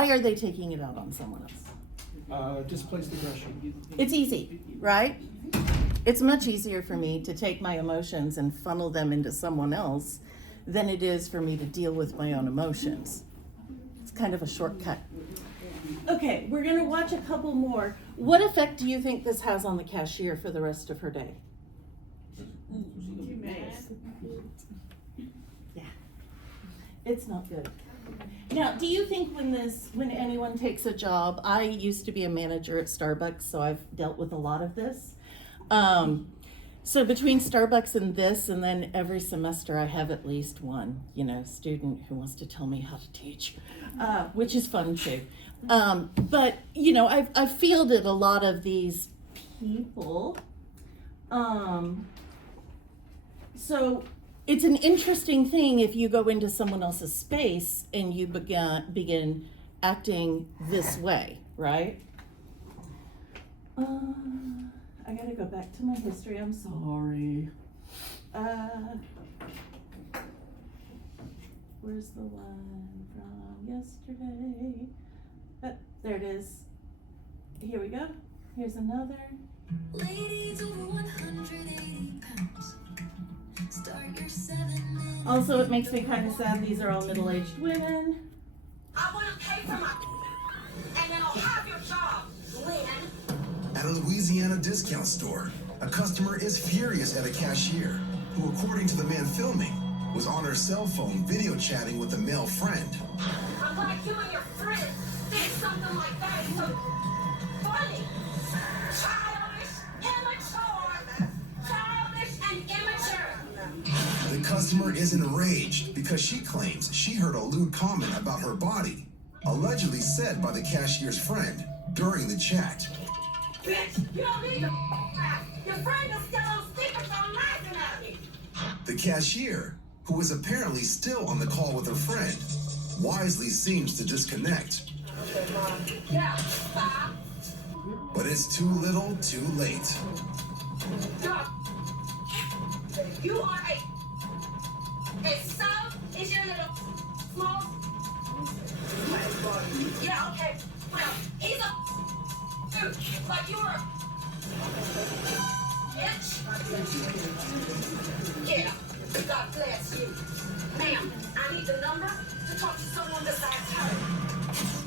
Why are they taking it out on someone else? Displaced aggression. It's easy, right? It's much easier for me to take my emotions and funnel them into someone else than it is for me to deal with my own emotions. It's kind of a shortcut. Okay, we're gonna watch a couple more. What effect do you think this has on the cashier for the rest of her day? Yeah, it's not good. Now, do you think when anyone takes a job, I used to be a manager at Starbucks, so I've dealt with a lot of this. So between Starbucks and this, and then every semester I have at least one, student who wants to tell me how to teach, which is fun too. But I've fielded a lot of these people. So it's an interesting thing if you go into someone else's space and you begin acting this way, right? I gotta go back to my history, I'm sorry. Where's the one from yesterday? There it is. Here we go. Here's another. Ladies over 180 pounds. Start your 7 minutes. Also, it makes me kind of sad these are all middle-aged women. I want to pay for my and then I'll have your job, Lynn. At a Louisiana discount store, a customer is furious at a cashier who, according to the man filming, was on her cell phone video chatting with a male friend. I'm glad you and your friend think something like that is so funny. Childish and immature. The customer is enraged because she claims she heard a lewd comment about her body, allegedly said by the cashier's friend during the chat. Bitch, you don't need to your friend is still on speakerphone laughing at me. The cashier, who is apparently still on the call with her friend, wisely seems to disconnect. Yeah, Bob. But it's too little, too late. You are a sub is your little small. Yeah, okay. Well, he's a dude, like you're a bitch. Yeah, God bless you. Ma'am, I need the number to talk to someone besides her.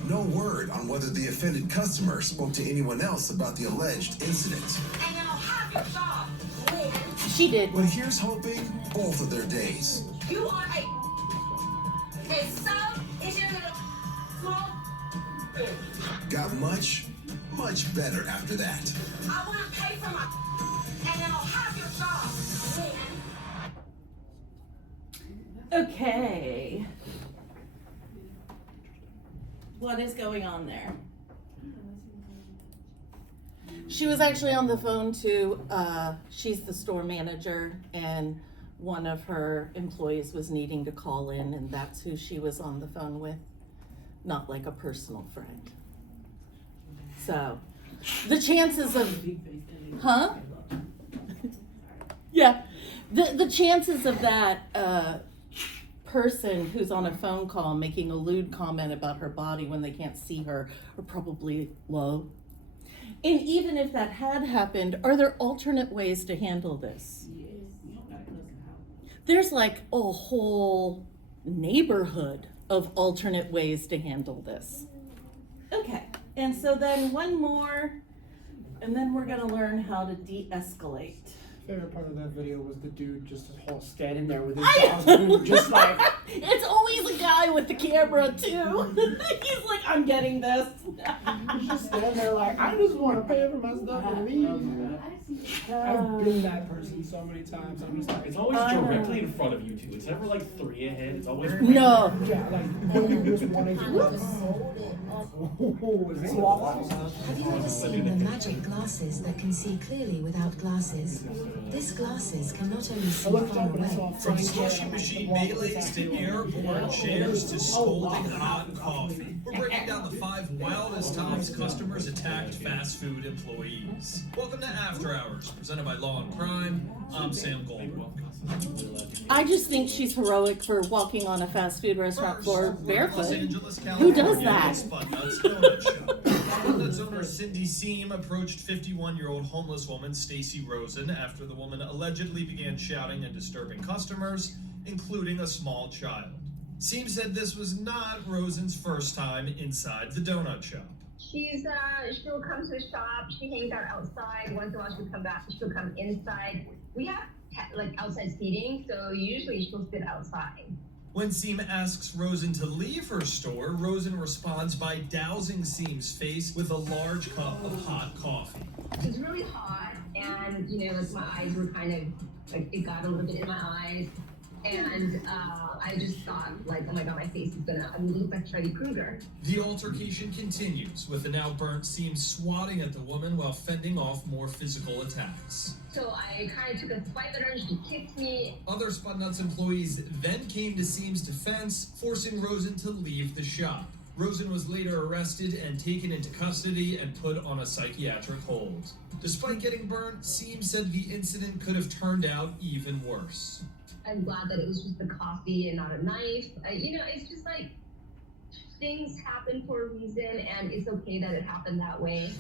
No word on whether the offended customer spoke to anyone else about the alleged incident. And then I'll have your job, Lynn. She did. But here's hoping both of their days. You are a sub is your little small bitch. Got much, much better after that. I want to pay for my and then I'll have your job, Lynn. Okay. What is going on there? She was actually on the phone to, she's the store manager, and one of her employees was needing to call in, and that's who she was on the phone with, not like a personal friend. So, the chances of, huh? Yeah, the chances of that person who's on a phone call making a lewd comment about her body when they can't see her are probably low. And even if that had happened, are there alternate ways to handle this? There's like a whole neighborhood of alternate ways to handle this. Okay, and so then one more, and then we're gonna learn how to de-escalate. Favorite part of that video was the dude just standing there with his I dog, just like. It's always a guy with the camera too. He's like, I'm getting this. He's just standing there like, I just want to pay for my stuff and leave. I've been that person so many times. I'm just like, It's always directly in front of you two. It's never like 3 ahead. It's always No. yeah, like you just wanting to. Oh, is this waffles? Have you ever seen the magic glasses that can see clearly without glasses? This glasses can not only see far away, From slushing machine melees to airport chairs to scalding hot coffee. We're breaking down the top 5 wildest times customers attacked fast food employees. Welcome to After Hours, presented by Law and Crime. I'm Sam Goldberg. I just think she's heroic for walking on a fast food restaurant floor Los barefoot. Angeles, Who does California, that? Spudnuts Donut Shop. Spudnuts owner Cindy Seam approached 51-year-old homeless woman Stacy Rosen after the woman allegedly began shouting and disturbing customers, including a small child. Seam said this was not Rosen's first time inside the donut shop. She'll come to the shop, she hangs out outside, once in a while she'll come back, she'll come inside. We have outside seating, so usually she'll sit outside. When Seam asks Rosen to leave her store, Rosen responds by dousing Seam's face with a large cup of hot coffee. It was really hot, and my eyes were it got a little bit in my eyes. And I just thought, oh my god, my face is I'm gonna look like Freddy Krueger. The altercation continues, with the now burnt Seam swatting at the woman while fending off more physical attacks. So I kind of took a swipe at her and she kicked me. Other Spudnuts employees then came to Seam's defense, forcing Rosen to leave the shop. Rosen was later arrested and taken into custody and put on a psychiatric hold. Despite getting burnt, Seam said the incident could have turned out even worse. I'm glad that it was just the coffee and not a knife. It's just things happen for a reason, and it's okay that it happened that way.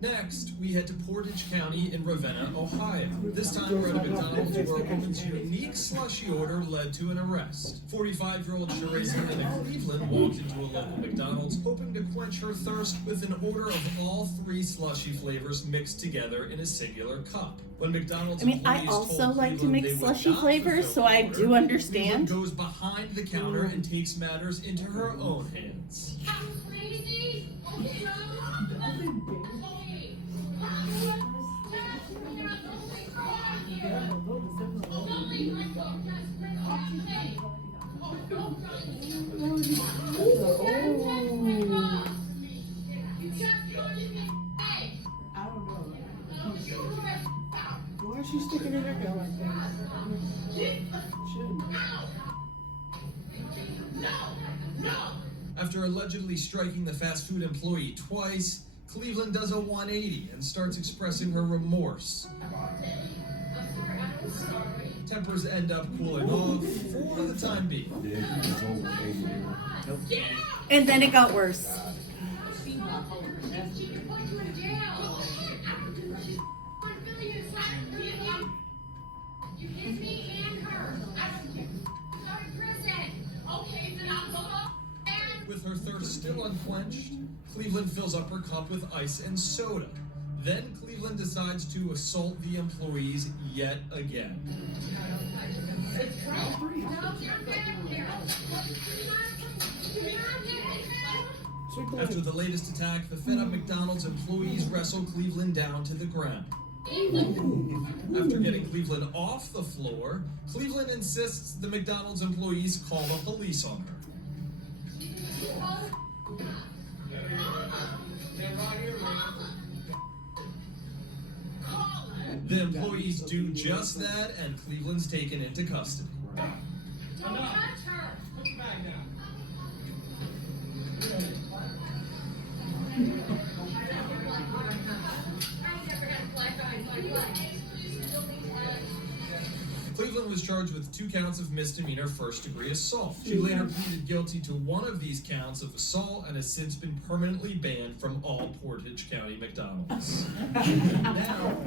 Next, we head to Portage County in Ravenna, Ohio. This time we're at a McDonald's where a woman's unique slushy order led to an arrest. 45-year-old Sheree in Cleveland walked into a local McDonald's hoping to quench her thirst with an order of all 3 slushy flavors mixed together in a singular cup. When McDonald's I employees also told like to Cleveland mix they would slushy not flavors, fulfill so I the do order, understand. Cleveland goes behind the counter and takes matters into her own hands. Why is she sticking her neck out like that? Shouldn't. After allegedly striking the fast food employee twice, Cleveland does a 180 and starts expressing her remorse. Tempers end up cooling off for the time being. And then it got worse. With her thirst still unquenched, Cleveland fills up her cup with ice and soda. Then Cleveland decides to assault the employees yet again. After the latest attack, the fed-up McDonald's employees wrestle Cleveland down to the ground. After getting Cleveland off the floor, Cleveland insists the McDonald's employees call the police on her. The employees do just that, and Cleveland's taken into custody. Don't touch her! Put the bag down. Cleveland was charged with 2 counts of misdemeanor first-degree assault. She later pleaded guilty to one of these counts of assault and has since been permanently banned from all Portage County McDonald's.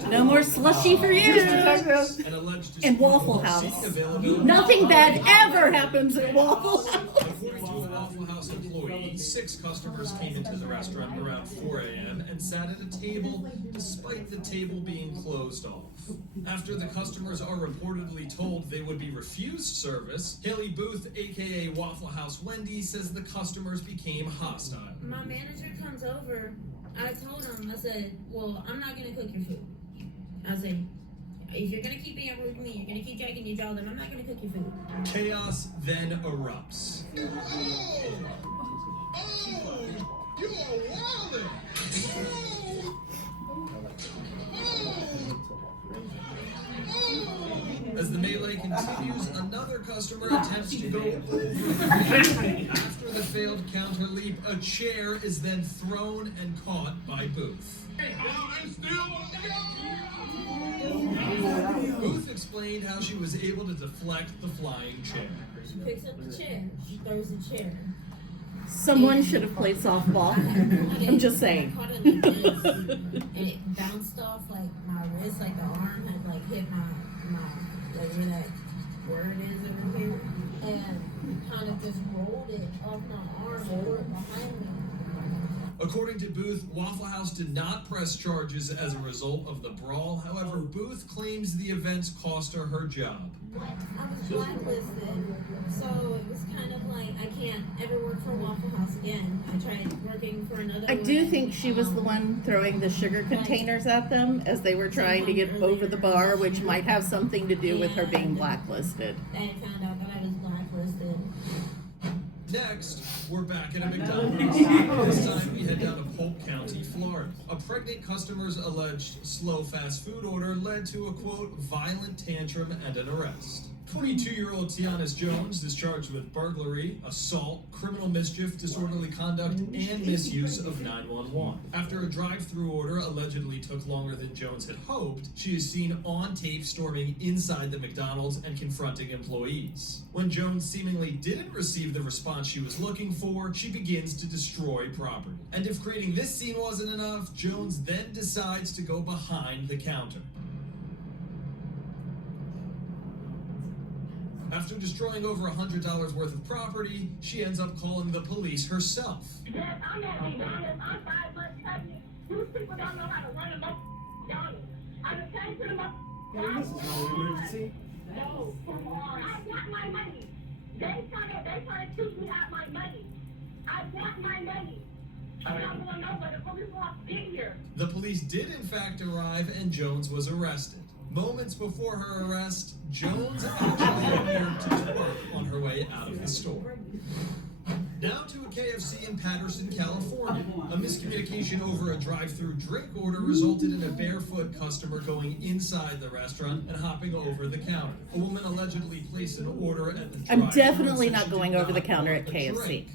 No more slushy for you. An alleged And Waffle House. Nothing bad ever happens at Waffle House. According to a Waffle House employee, 6 customers came into the restaurant around 4 a.m. and sat at a table despite the table being closed off. After the customers are reportedly told they would be refused service, Haley Booth, aka Waffle House Wendy, says the customers became hostile. My manager comes over. I told him, I said, well, I'm not going to cook your food. I said, if you're going to keep being rude to me, you're going to keep jacking your jaw, then I'm not going to cook your food. Chaos then erupts. You are wildin'! As the melee continues, another customer attempts to go over the after the failed counter leap, a chair is then thrown and caught by Booth. Booth explained how she was able to deflect the flying chair. She picks up the chair. She throws the chair. Someone should have played softball. I'm just saying. I caught it like this, and it bounced off like my wrist, like the arm had like hit my like where that word is over here, and kind of just rolled it off my arm and threw it behind me. According to Booth, Waffle House did not press charges as a result of the brawl. However, Booth claims the events cost her her job. I was blacklisted, so it was kind of like I can't ever work for Waffle House again. I tried working for another. I do one, think she was the one throwing the sugar containers at them as they were trying to get over the bar, which might have something to do with her being blacklisted. I found out that I was blacklisted. Next, we're back at a McDonald's. This time we head down to Polk County, Florida. A pregnant customer's alleged slow fast food order led to a, quote, violent tantrum and an arrest. 22-year-old Tianis Jones is charged with burglary, assault, criminal mischief, disorderly conduct, and misuse of 911. After a drive-through order allegedly took longer than Jones had hoped, she is seen on tape storming inside the McDonald's and confronting employees. When Jones seemingly didn't receive the response she was looking for, she begins to destroy property. And if creating this scene wasn't enough, Jones then decides to go behind the counter. After destroying over $100 worth of property, she ends up calling the police herself. Yes, I'm at McDonald's. I'm 5 months pregnant. These people don't know how to run a McDonald's. I just came to the McDonald's. This is not an emergency. No, come on. I got my money. They trying to teach me out my money. I got my money. I'm not going nowhere. The police walked in here. The police did in fact arrive and Jones was arrested. Moments before her arrest, Jones actually appeared to twerk on her way out of the store. Now to a KFC in Patterson, California. A miscommunication over a drive-through drink order resulted in a barefoot customer going inside the restaurant and hopping over the counter. A woman allegedly placed an order at the drive-thru. I'm definitely and said not she going did over the not counter want at a KFC.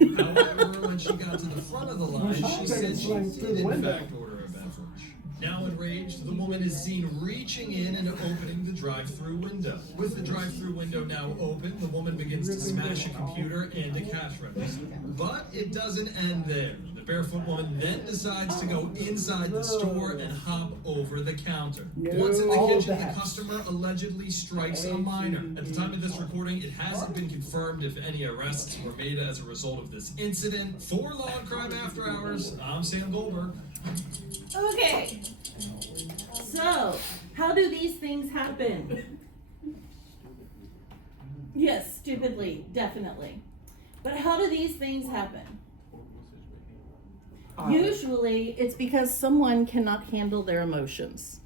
drink. However, when she got to the front of the line, she said she did in fact order a beverage. Now enraged, the woman is seen reaching in and opening the drive-thru window. With the drive-thru window now open, the woman begins to smash a computer and a cash register. But it doesn't end there. The barefoot woman then decides to go inside the store and hop over the counter. Once in the kitchen, the customer allegedly strikes a minor. At the time of this recording, it hasn't been confirmed if any arrests were made as a result of this incident. For Law and Crime After Hours, I'm Sam Goldberg. Okay. So, how do these things happen? Yes, stupidly, definitely. But how do these things happen? Usually, it's because someone cannot handle their emotions.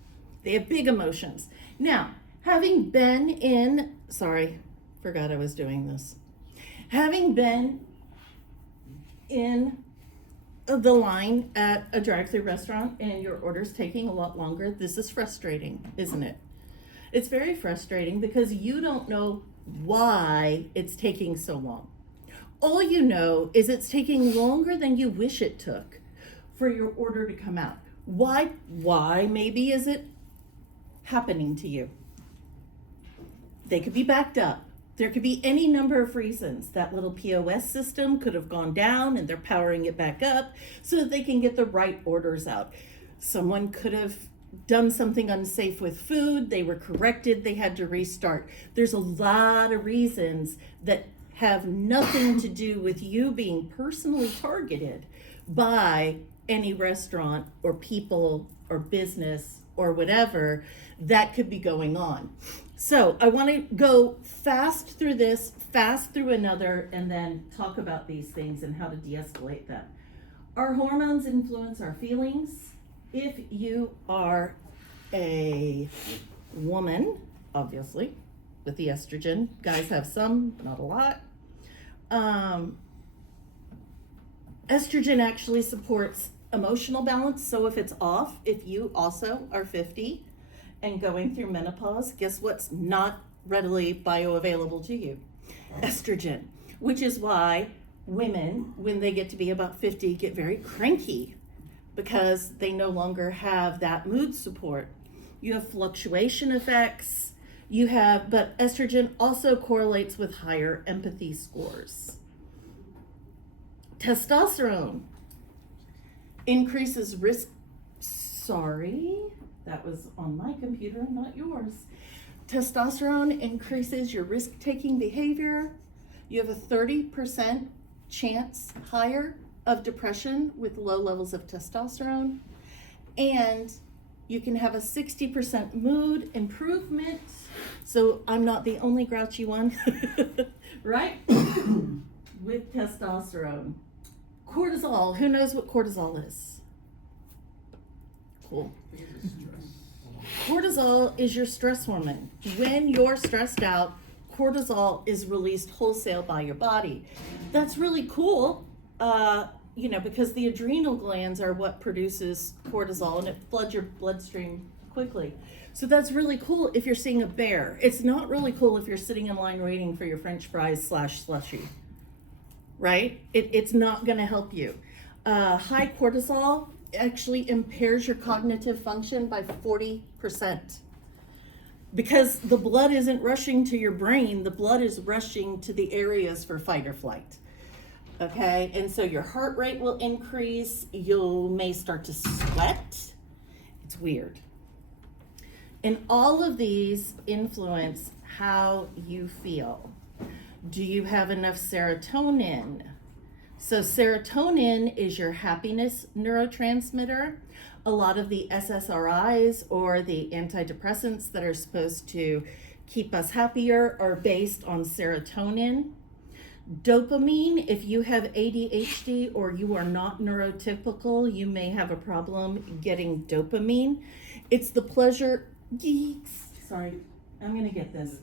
They have big emotions. Now, having been in, sorry, forgot I was doing this. Having been in the line at a drive-thru restaurant and your order's taking a lot longer, this is frustrating, isn't it? It's very frustrating because you don't know why it's taking so long. All you know is it's taking longer than you wish it took for your order to come out. Why maybe is it happening to you? They could be backed up. There could be any number of reasons. That little POS system could have gone down and they're powering it back up so that they can get the right orders out. Someone could have done something unsafe with food. They were corrected. They had to restart. There's a lot of reasons that have nothing to do with you being personally targeted by any restaurant or people or business or whatever that could be going on. So I want to go fast through this, fast through another, and then talk about these things and how to de-escalate them. Our hormones influence our feelings. If you are a woman, obviously, with the estrogen, guys have some, but not a lot. Estrogen actually supports emotional balance. So if it's off, if you also are 50 and going through menopause, guess what's not readily bioavailable to you? Estrogen, which is why women, when they get to be about 50, get very cranky because they no longer have that mood support. You have fluctuation effects. But estrogen also correlates with higher empathy scores. Testosterone increases risk. Sorry, that was on my computer, not yours. Testosterone increases your risk-taking behavior. You have a 30% chance higher of depression with low levels of testosterone. And you can have a 60% mood improvement. So I'm not the only grouchy one, right? With testosterone. Cortisol, who knows what cortisol is? Cool. Cortisol is your stress hormone. When you're stressed out, cortisol is released wholesale by your body. That's really cool, because the adrenal glands are what produces cortisol and it floods your bloodstream quickly. So that's really cool if you're seeing a bear. It's not really cool if you're sitting in line waiting for your French fries / slushie, right? It's not gonna help you. High cortisol actually impairs your cognitive function by 40%. Because the blood isn't rushing to your brain, the blood is rushing to the areas for fight or flight. Okay, and so your heart rate will increase, you may start to sweat. It's weird. And all of these influence how you feel. Do you have enough serotonin? So serotonin is your happiness neurotransmitter. A lot of the SSRIs or the antidepressants that are supposed to keep us happier are based on serotonin. Dopamine, if you have ADHD or you are not neurotypical, you may have a problem getting dopamine. It's the pleasure, sorry, I'm gonna get this.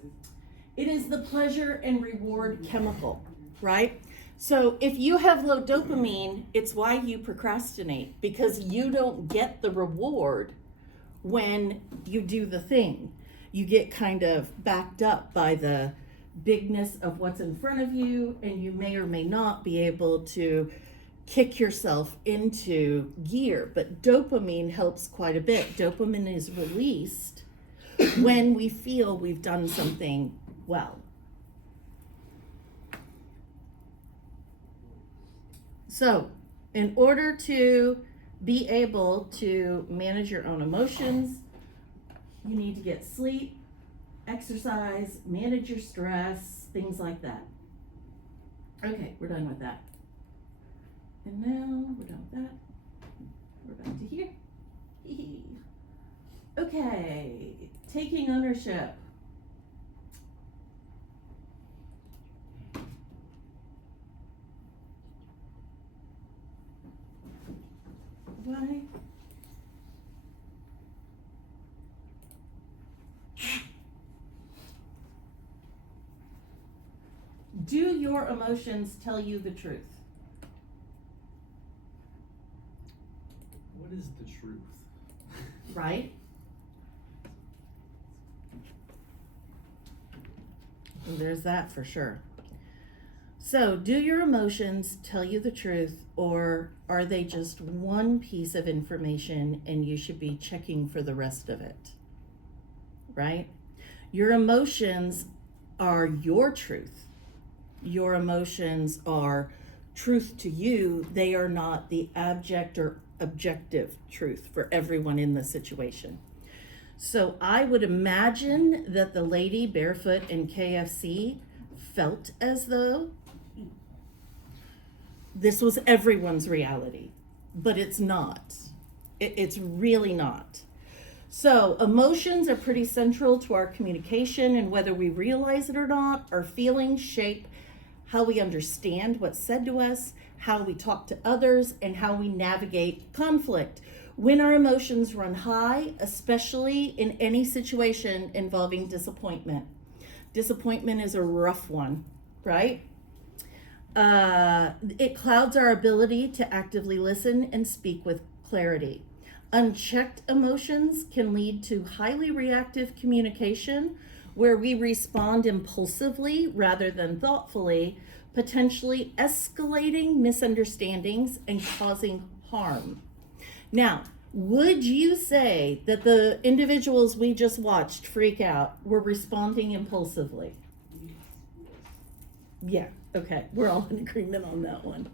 It is the pleasure and reward chemical, right? So if you have low dopamine, it's why you procrastinate, because you don't get the reward when you do the thing. You get kind of backed up by the bigness of what's in front of you, and you may or may not be able to kick yourself into gear. But dopamine helps quite a bit. Dopamine is released when we feel we've done something well. So, in order to be able to manage your own emotions, you need to get sleep, exercise, manage your stress, things like that. Okay, we're done with that. And now we're done with that. We're back to here. Okay, taking ownership. Why? Do your emotions tell you the truth? What is the truth? Right? And there's that for sure. So, do your emotions tell you the truth, or are they just one piece of information and you should be checking for the rest of it? Right? Your emotions are your truth. Your emotions are truth to you. They are not the abject or objective truth for everyone in the situation. So I would imagine that the lady barefoot in KFC felt as though this was everyone's reality, but it's not. It's really not. So emotions are pretty central to our communication, and whether we realize it or not, our feelings shape how we understand what's said to us, how we talk to others, and how we navigate conflict. When our emotions run high, especially in any situation involving disappointment. Disappointment is a rough one, right? It clouds our ability to actively listen and speak with clarity. Unchecked emotions can lead to highly reactive communication, where we respond impulsively rather than thoughtfully, potentially escalating misunderstandings and causing harm. Now, would you say that the individuals we just watched freak out were responding impulsively? Yeah, okay, we're all in agreement on that one.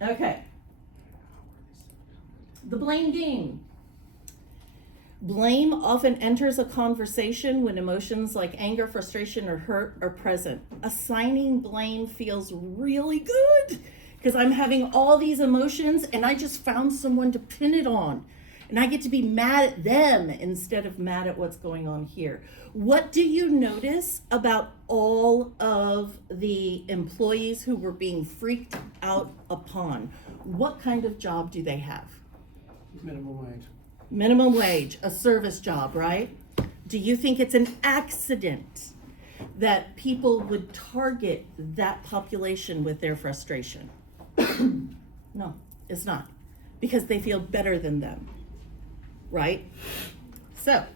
Okay. The blame game. Blame often enters a conversation when emotions like anger, frustration, or hurt are present. Assigning blame feels really good because I'm having all these emotions and I just found someone to pin it on. And I get to be mad at them instead of mad at what's going on here. What do you notice about all of the employees who were being freaked out upon? What kind of job do they have? Minimum wage. Minimum wage, a service job, right? Do you think it's an accident that people would target that population with their frustration? No, it's not, because they feel better than them, right? So,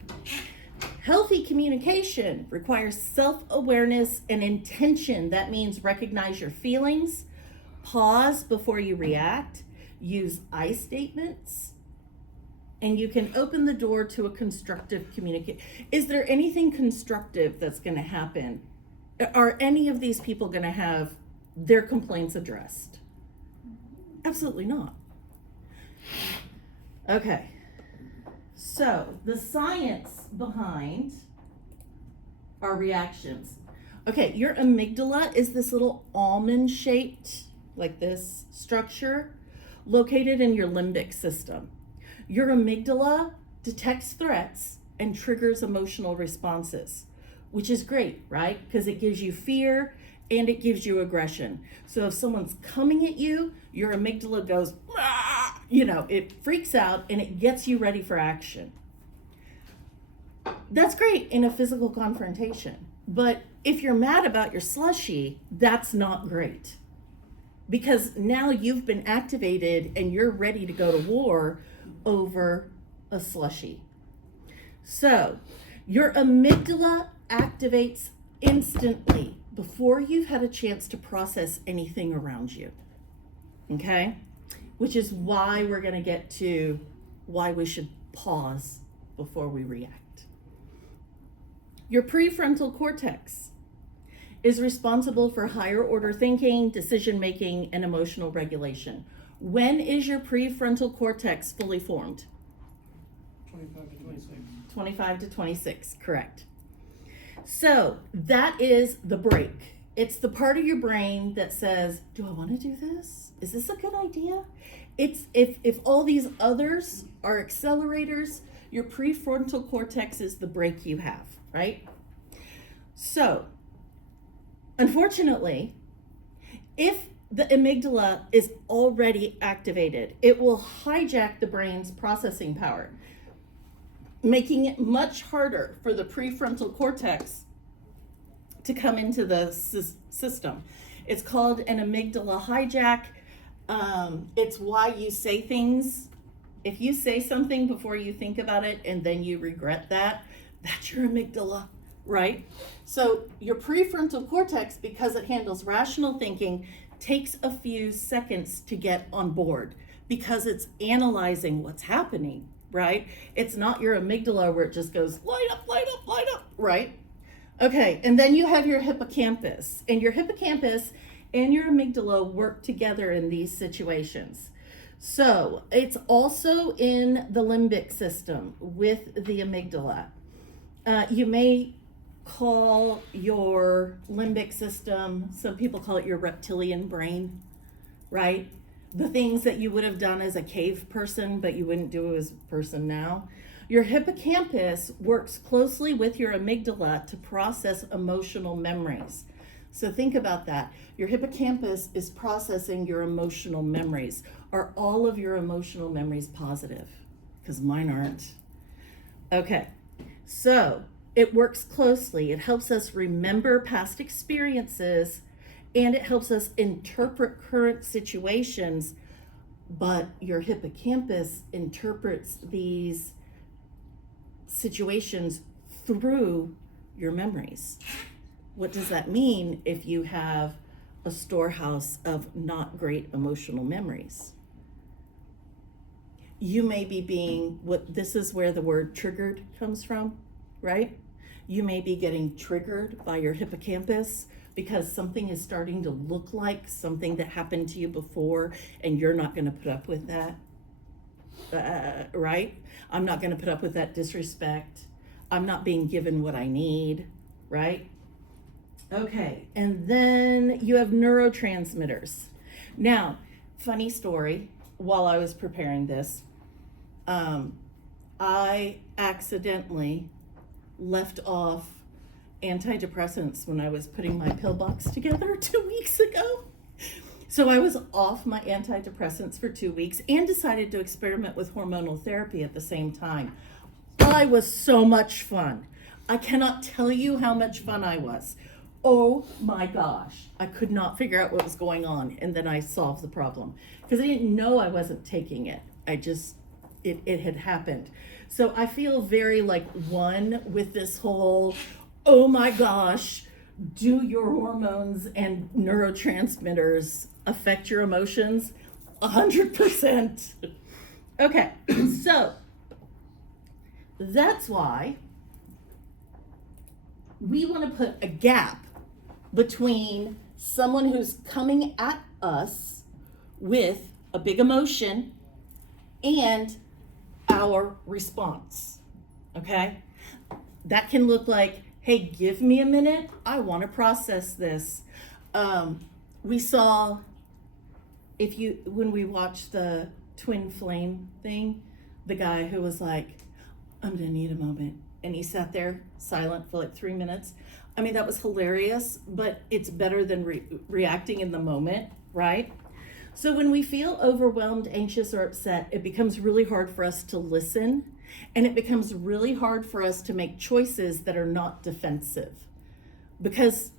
healthy communication requires self-awareness and intention. That means recognize your feelings, pause before you react, use I statements, and you can open the door to a constructive communication. Is there anything constructive that's going to happen? Are any of these people going to have their complaints addressed? Absolutely not. Okay. So, the science behind our reactions. Okay, your amygdala is this little almond-shaped, like this structure, located in your limbic system. Your amygdala detects threats and triggers emotional responses, which is great, right? Because it gives you fear and it gives you aggression. So if someone's coming at you, your amygdala goes, "Ah!" It freaks out and it gets you ready for action. That's great in a physical confrontation. But if you're mad about your slushie, that's not great. Because now you've been activated and you're ready to go to war over a slushie. So your amygdala activates instantly before you've had a chance to process anything around you. Okay? Which is why we're going to get to why we should pause before we react. Your prefrontal cortex is responsible for higher order thinking, decision making, and emotional regulation. When is your prefrontal cortex fully formed? 25 to 26. 25 to 26, correct. So that is the brake. It's the part of your brain that says, do I want to do this? Is this a good idea? It's if all these others are accelerators, your prefrontal cortex is the brake you have, right? So, unfortunately, if the amygdala is already activated, it will hijack the brain's processing power, making it much harder for the prefrontal cortex to come into the system. It's called an amygdala hijack. It's why you say things. If you say something before you think about it and then you regret that, that's your amygdala, right? So your prefrontal cortex, because it handles rational thinking, takes a few seconds to get on board because it's analyzing what's happening, right? It's not your amygdala where it just goes light up, light up, light up, right? Okay, and then you have your hippocampus, and your hippocampus and your amygdala work together in these situations. So it's also in the limbic system with the amygdala. You may call your limbic system, some people call it your reptilian brain, right? The things that you would have done as a cave person, but you wouldn't do as a person now. Your hippocampus works closely with your amygdala to process emotional memories. So think about that. Your hippocampus is processing your emotional memories. Are all of your emotional memories positive? Because mine aren't. Okay, so it works closely. It helps us remember past experiences and it helps us interpret current situations, but your hippocampus interprets these situations through your memories. What does that mean if you have a storehouse of not great emotional memories. You may be being this is where the word triggered comes from, right? You may be getting triggered by your hippocampus because something is starting to look like something that happened to you before, and you're not going to put up with that, right? I'm not going to put up with that disrespect. I'm not being given what I need, right? Okay, and then you have neurotransmitters. Now, funny story, while I was preparing this, I accidentally left off antidepressants when I was putting my pill box together 2 weeks ago. So I was off my antidepressants for 2 weeks and decided to experiment with hormonal therapy at the same time. I was so much fun. I cannot tell you how much fun I was. Oh my gosh. I could not figure out what was going on. And then I solved the problem because I didn't know I wasn't taking it. It had happened. So I feel very like one with this whole, oh my gosh, do your hormones and neurotransmitters affect your emotions? 100%. Okay, so that's why we want to put a gap between someone who's coming at us with a big emotion and our response, okay? That can look like, hey, give me a minute. I want to process this. We saw, when we watched the twin flame thing, the guy who was like, I'm gonna need a moment. And he sat there silent for like 3 minutes. I mean, that was hilarious, but it's better than reacting in the moment, right? So when we feel overwhelmed, anxious, or upset, it becomes really hard for us to listen, and it becomes really hard for us to make choices that are not defensive because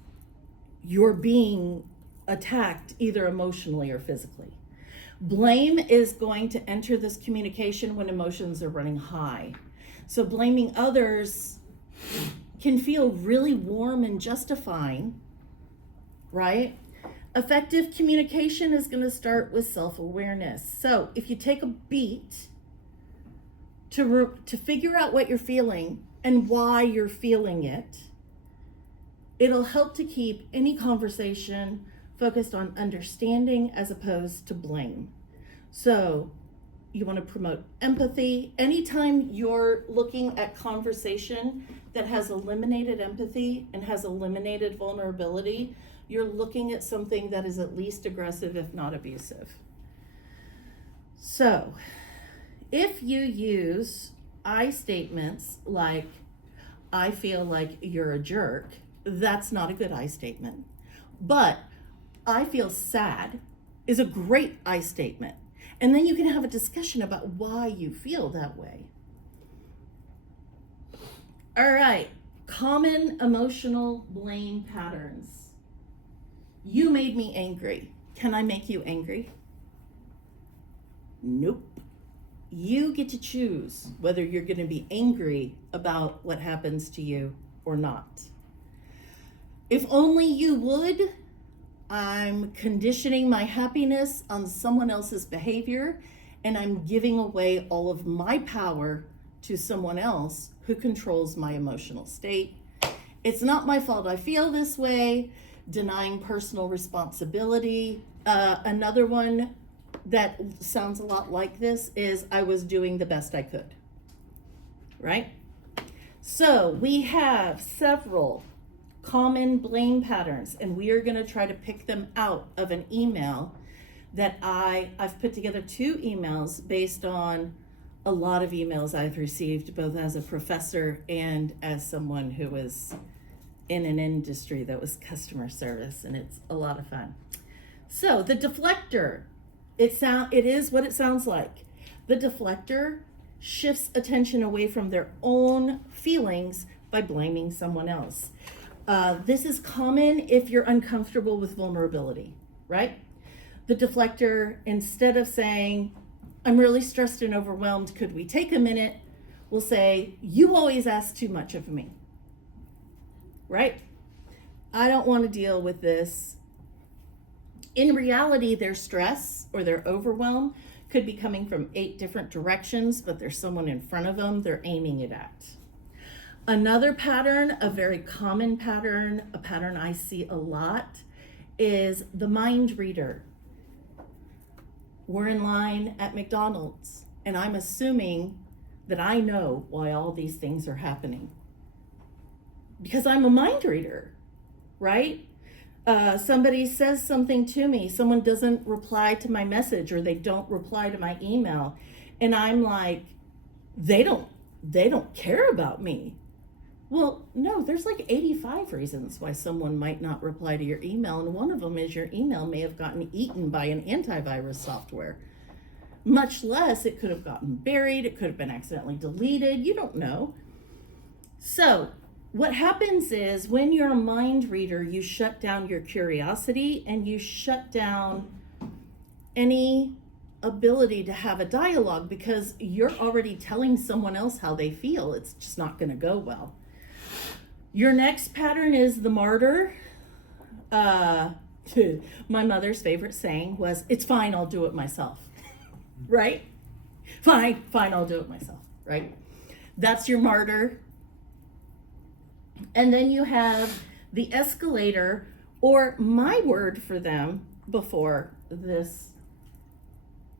you're being attacked either emotionally or physically. Blame is going to enter this communication when emotions are running high. So blaming others can feel really warm and justifying, right? Effective communication is going to start with self-awareness. So if you take a beat to figure out what you're feeling and why you're feeling it, it'll help to keep any conversation focused on understanding as opposed to blame. So you want to promote empathy. Anytime you're looking at conversation that has eliminated empathy and has eliminated vulnerability, you're looking at something that is at least aggressive, if not abusive. So, if you use I statements like, I feel like you're a jerk, that's not a good I statement. But I feel sad is a great I statement. And then you can have a discussion about why you feel that way. All right, common emotional blame patterns. You made me angry. Can I make you angry? Nope. You get to choose whether you're going to be angry about what happens to you or not. If only you would. I'm conditioning my happiness on someone else's behavior, and I'm giving away all of my power to someone else who controls my emotional state. It's not my fault I feel this way. Denying personal responsibility. Another one that sounds a lot like this is I was doing the best I could, right? So we have several common blame patterns, and we are going to try to pick them out of an email that I've put together 2 emails based on a lot of emails I've received, both as a professor and as someone who was in an industry that was customer service, and it's a lot of fun. So the deflector, it is what it sounds like. The deflector shifts attention away from their own feelings by blaming someone else. This is common if you're uncomfortable with vulnerability, right? The deflector, instead of saying, I'm really stressed and overwhelmed, could we take a minute, will say, you always ask too much of me, right? I don't want to deal with this. In reality, their stress or their overwhelm could be coming from 8 different directions, but there's someone in front of them they're aiming it at. Another pattern, a very common pattern, a pattern I see a lot, is the mind reader. We're in line at McDonald's, and I'm assuming that I know why all these things are happening. Because I'm a mind reader, right? Somebody says something to me, someone doesn't reply to my message, or they don't reply to my email, and I'm like, they don't care about me. Well, no, there's like 85 reasons why someone might not reply to your email, and one of them is your email may have gotten eaten by an antivirus software. Much less, it could have gotten buried, it could have been accidentally deleted, you don't know. So, what happens is when you're a mind reader, you shut down your curiosity and you shut down any ability to have a dialogue because you're already telling someone else how they feel. It's just not going to go well. Your next pattern is the martyr. My mother's favorite saying was, "It's fine, I'll do it myself." Right? Fine, I'll do it myself, right? That's your martyr. And then you have the escalator, or my word for them before this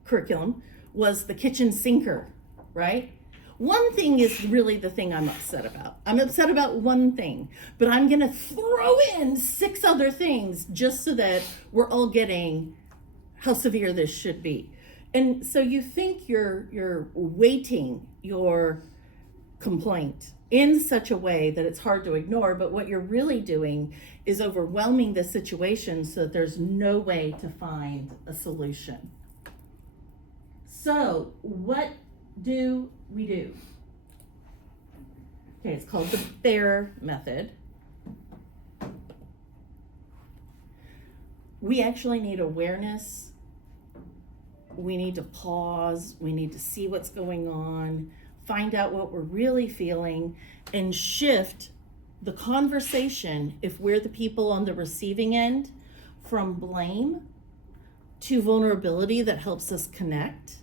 curriculum was the kitchen sinker, right? One thing is really the thing I'm upset about. I'm upset about one thing, but I'm gonna throw in 6 other things just so that we're all getting how severe this should be. And so you think you're weighting your complaint in such a way that it's hard to ignore, but what you're really doing is overwhelming the situation so that there's no way to find a solution. So what do we do? Okay, it's called the BEAR method. We actually need awareness. We need to pause. We need to see what's going on, find out what we're really feeling, and shift the conversation, if we're the people on the receiving end, from blame to vulnerability that helps us connect.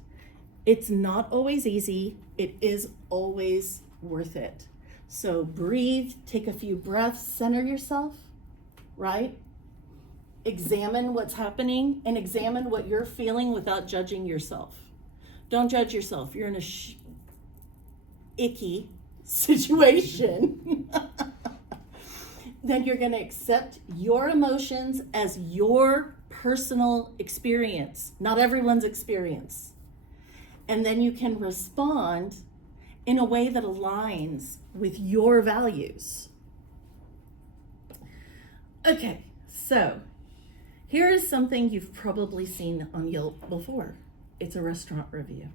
It's not always easy. It is always worth it. So breathe, take a few breaths, center yourself, right? Examine what's happening and examine what you're feeling without judging yourself. Don't judge yourself. You're in a icky situation. Then you're going to accept your emotions as your personal experience, not everyone's experience. And then you can respond in a way that aligns with your values. Okay, so here is something you've probably seen on Yelp before. It's a restaurant review.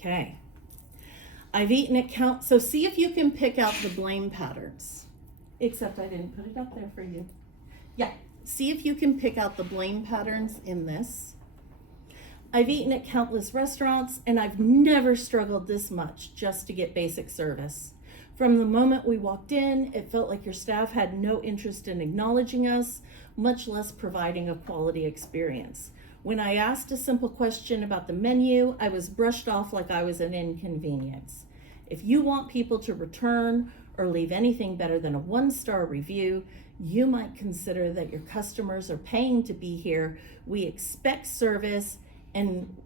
Okay. I've eaten at so see if you can pick out the blame patterns. Except I didn't put it up there for you. Yeah, see if you can pick out the blame patterns in this. I've eaten at countless restaurants, and I've never struggled this much just to get basic service. From the moment we walked in, it felt like your staff had no interest in acknowledging us, much less providing a quality experience. When I asked a simple question about the menu, I was brushed off like I was an inconvenience. If you want people to return or leave anything better than a 1-star review, you might consider that your customers are paying to be here. We expect service and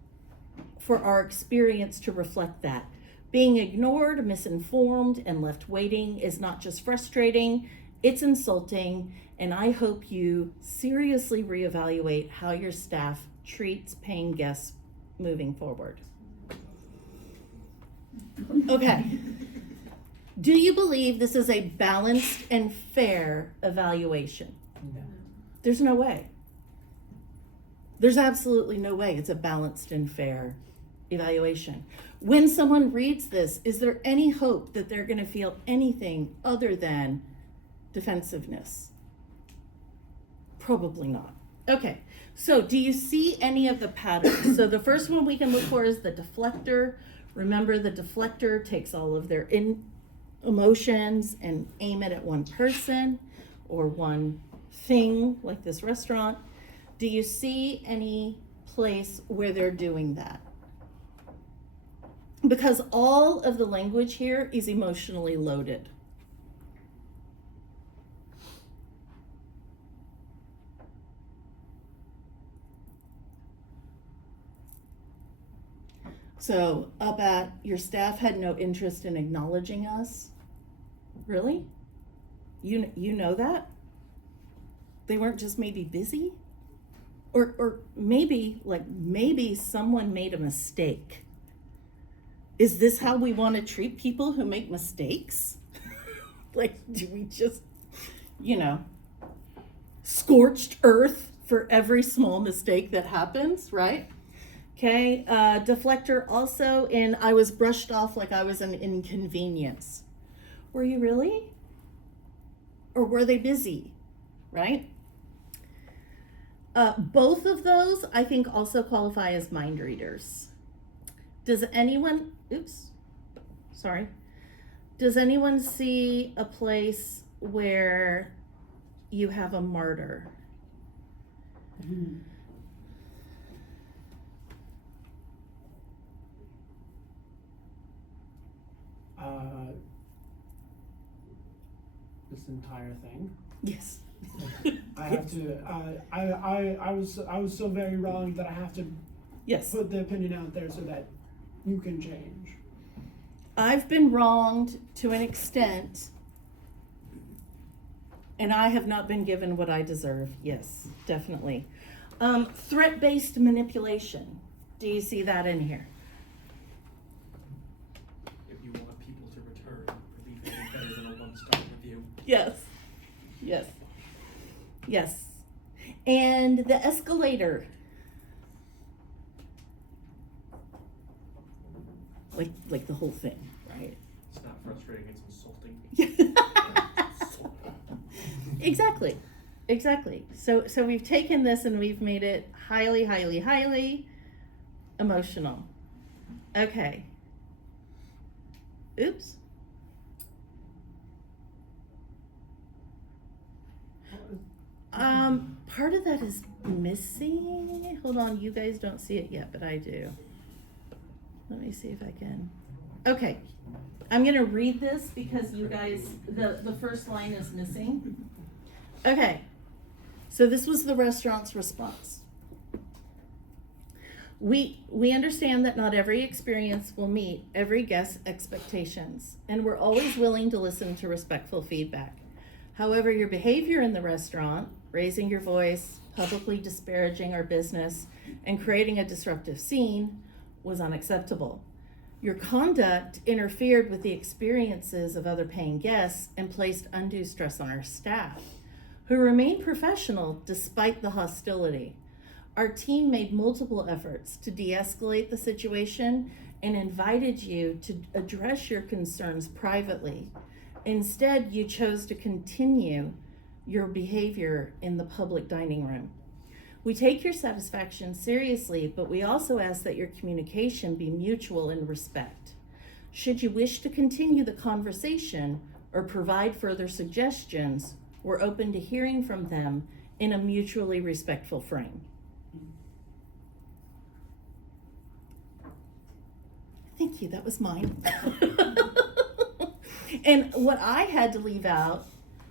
for our experience to reflect that. Being ignored, misinformed, and left waiting is not just frustrating, it's insulting, and I hope you seriously reevaluate how your staff treats paying guests moving forward. Okay. Do you believe this is a balanced and fair evaluation? No. There's no way. There's absolutely no way it's a balanced and fair evaluation. When someone reads this, is there any hope that they're going to feel anything other than defensiveness? Probably not. Okay, so do you see any of the patterns? So the first one we can look for is the deflector. Remember, the deflector takes all of their emotions and aim it at one person or one thing, like this restaurant. Do you see any place where they're doing that? Because all of the language here is emotionally loaded. So up at your staff had no interest in acknowledging us. Really? You know that? They weren't just maybe busy? Or maybe someone made a mistake. Is this how we want to treat people who make mistakes? Like, do we just, scorched earth for every small mistake that happens, right? Okay, deflector also in I was brushed off like I was an inconvenience. Were you really? Or were they busy, right? Both of those, I think, also qualify as mind readers. Does anyone see a place where you have a martyr? This entire thing. Yes. I have to. I was so very wrong that I have to Yes. put the opinion out there so that you can change. I've been wronged to an extent, and I have not been given what I deserve. Yes, definitely. Threat-based manipulation. Do you see that in here? If you want people to return, relief is better than a one-star review. Yes. Yes. Yes. And the escalator. Like the whole thing, right? It's not frustrating, it's insulting. Exactly. So we've taken this and we've made it highly, highly, highly emotional. Okay. Oops. Part of that is missing. Hold on, you guys don't see it yet, but I do. Let me see if I can. Okay. I'm gonna read this because you guys, the first line is missing. Okay. So this was the restaurant's response. We understand that not every experience will meet every guest's expectations, and we're always willing to listen to respectful feedback. However, your behavior in the restaurant, raising your voice, publicly disparaging our business, and creating a disruptive scene was unacceptable. Your conduct interfered with the experiences of other paying guests and placed undue stress on our staff, who remained professional despite the hostility. Our team made multiple efforts to de-escalate the situation and invited you to address your concerns privately. Instead, you chose to continue your behavior in the public dining room. We take your satisfaction seriously, but we also ask that your communication be mutual in respect. Should you wish to continue the conversation or provide further suggestions, we're open to hearing from them in a mutually respectful frame. Thank you, that was mine. And what I had to leave out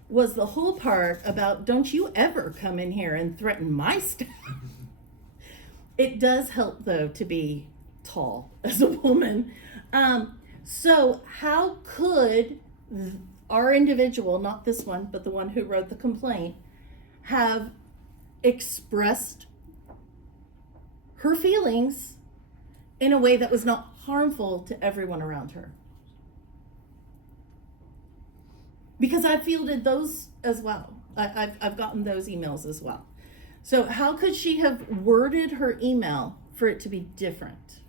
was the whole part about don't you ever come in here and threaten my staff. It does help, though, to be tall as a woman. So how could our individual, not this one, but the one who wrote the complaint, have expressed her feelings in a way that was not harmful to everyone around her? Because I've fielded those as well. I've gotten those emails as well. So how could she have worded her email for it to be different?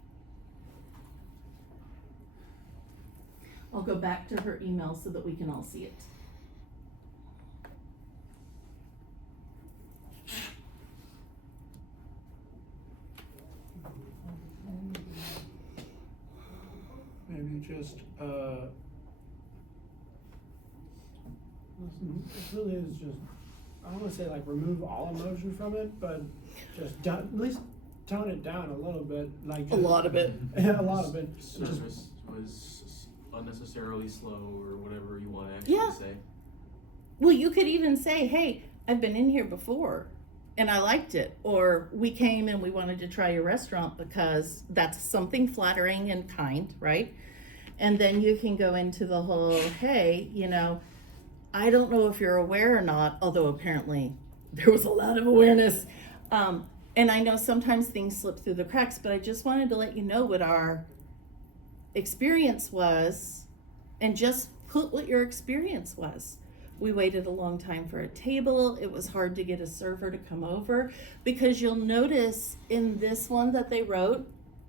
I'll go back to her email so that we can all see it. Maybe just listen, it really is just, I don't want to say like remove all emotion from it, but just at least tone it down a little bit, like A just, lot of it. a lot of it. Just Service was unnecessarily slow, or whatever you want to actually Yeah. say. Well, you could even say, hey, I've been in here before and I liked it. Or we came and we wanted to try your restaurant because that's something flattering and kind, right? And then you can go into the whole, hey, you know, I don't know if you're aware or not, although apparently there was a lot of awareness. And I know sometimes things slip through the cracks, but I just wanted to let you know what our experience was and just put what your experience was. We waited a long time for a table. It was hard to get a server to come over because you'll notice in this one that they wrote,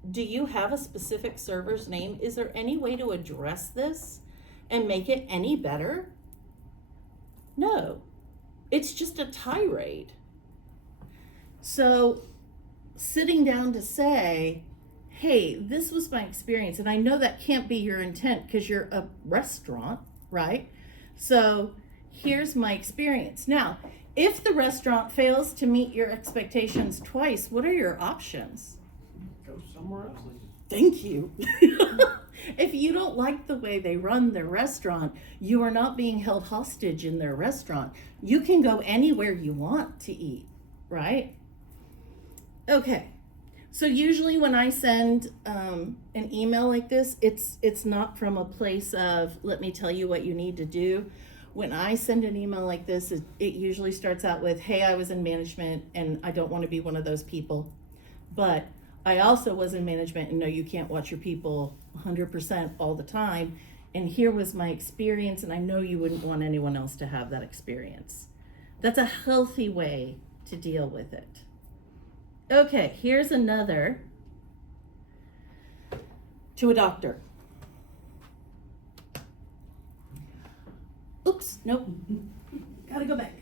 do you have a specific server's name? Is there any way to address this and make it any better? No, it's just a tirade. So sitting down to say, hey, this was my experience, and I know that can't be your intent because you're a restaurant, right? So here's my experience. Now, if the restaurant fails to meet your expectations twice, what are your options? go somewhere else. Thank you. If you don't like the way they run their restaurant, you are not being held hostage in their restaurant. You can go anywhere you want to eat, right? Okay. So usually when I send an email like this, it's not from a place of, let me tell you what you need to do. When I send an email like this, it usually starts out with, hey, I was in management and I don't want to be one of those people. But I also was in management and know you can't watch your people 100% all the time. And here was my experience, and I know you wouldn't want anyone else to have that experience. That's a healthy way to deal with it. Okay, here's another to a doctor. Oops, nope. Gotta go back.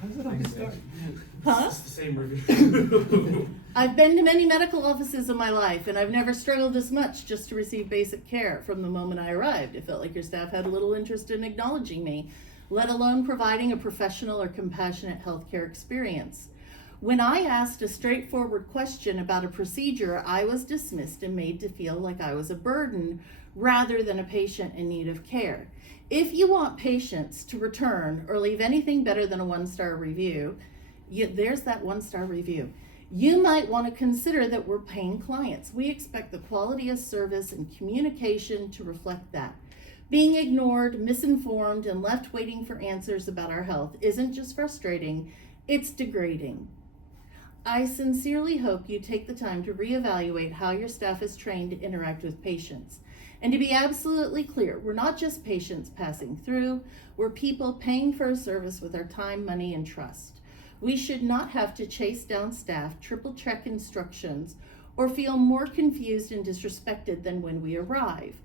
How does it always start? Huh? It's the same review. I've been to many medical offices in my life, and I've never struggled as much just to receive basic care from the moment I arrived. It felt like your staff had little interest in acknowledging me, let alone providing a professional or compassionate healthcare experience. When I asked a straightforward question about a procedure, I was dismissed and made to feel like I was a burden rather than a patient in need of care. If you want patients to return or leave anything better than a 1-star review, there's that 1-star review. You might want to consider that we're paying clients. We expect the quality of service and communication to reflect that. Being ignored, misinformed, and left waiting for answers about our health isn't just frustrating, it's degrading. I sincerely hope you take the time to reevaluate how your staff is trained to interact with patients. And to be absolutely clear, we're not just patients passing through, we're people paying for a service with our time, money, and trust. We should not have to chase down staff, triple check instructions, or feel more confused and disrespected than when we arrive.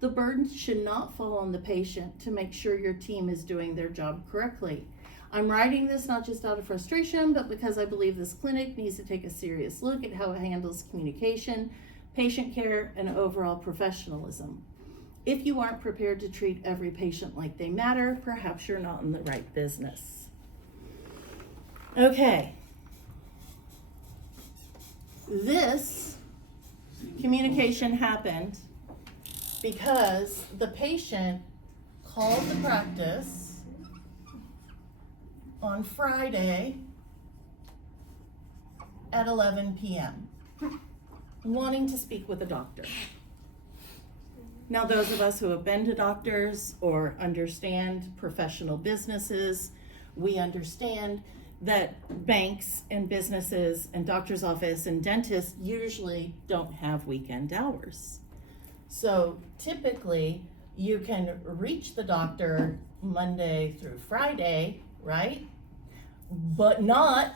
The burden should not fall on the patient to make sure your team is doing their job correctly. I'm writing this not just out of frustration, but because I believe this clinic needs to take a serious look at how it handles communication, patient care, and overall professionalism. If you aren't prepared to treat every patient like they matter, perhaps you're not in the right business. Okay. This communication happened because the patient called the practice on Friday at 11 p.m. wanting to speak with a doctor. Now, those of us who have been to doctors or understand professional businesses, we understand that banks and businesses and doctor's office and dentists usually don't have weekend hours. So typically you can reach the doctor Monday through Friday, right? But not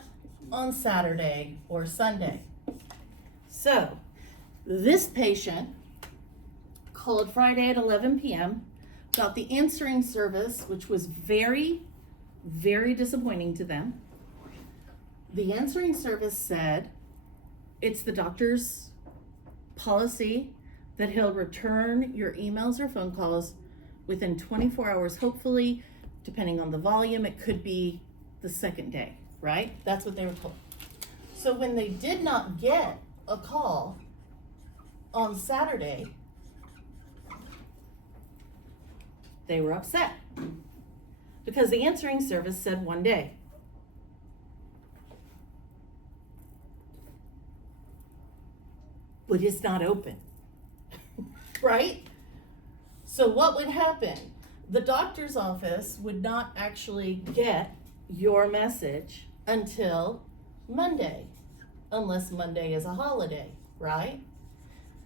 on Saturday or Sunday. So this patient called Friday at 11 p.m., got the answering service, which was very, very disappointing to them. The answering service said, it's the doctor's policy that he'll return your emails or phone calls within 24 hours, hopefully depending on the volume, it could be the second day, right? That's what they were told. So when they did not get a call on Saturday, they were upset because the answering service said 1 day. But it's not open, right? So what would happen? The doctor's office would not actually get your message until Monday, unless Monday is a holiday, right?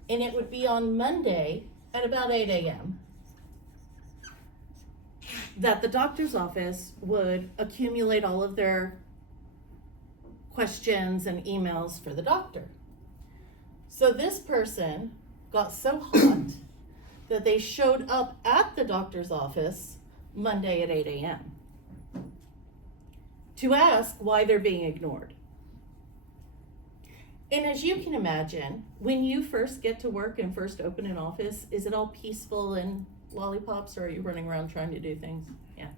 And it would be on Monday at about 8 a.m. that the doctor's office would accumulate all of their questions and emails for the doctor. So this person got so hot that they showed up at the doctor's office Monday at 8 a.m. to ask why they're being ignored. And as you can imagine, when you first get to work and first open an office, is it all peaceful and lollipops, or are you running around trying to do things? Yeah.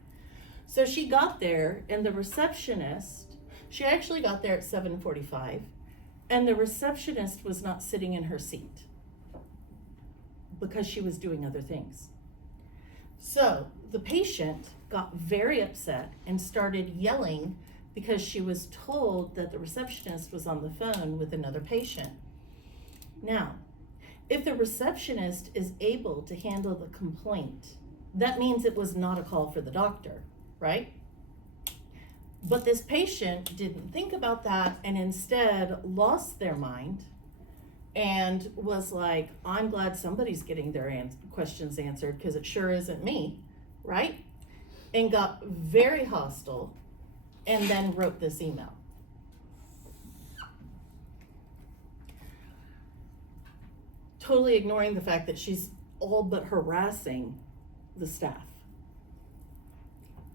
So she got there, and the receptionist, she actually got there at 7:45, and the receptionist was not sitting in her seat because she was doing other things. So the patient got very upset and started yelling because she was told that the receptionist was on the phone with another patient. Now, if the receptionist is able to handle the complaint, that means it was not a call for the doctor, right? But this patient didn't think about that and instead lost their mind and was like, I'm glad somebody's getting their questions answered because it sure isn't me, right? And got very hostile and then wrote this email. Totally ignoring the fact that she's all but harassing the staff.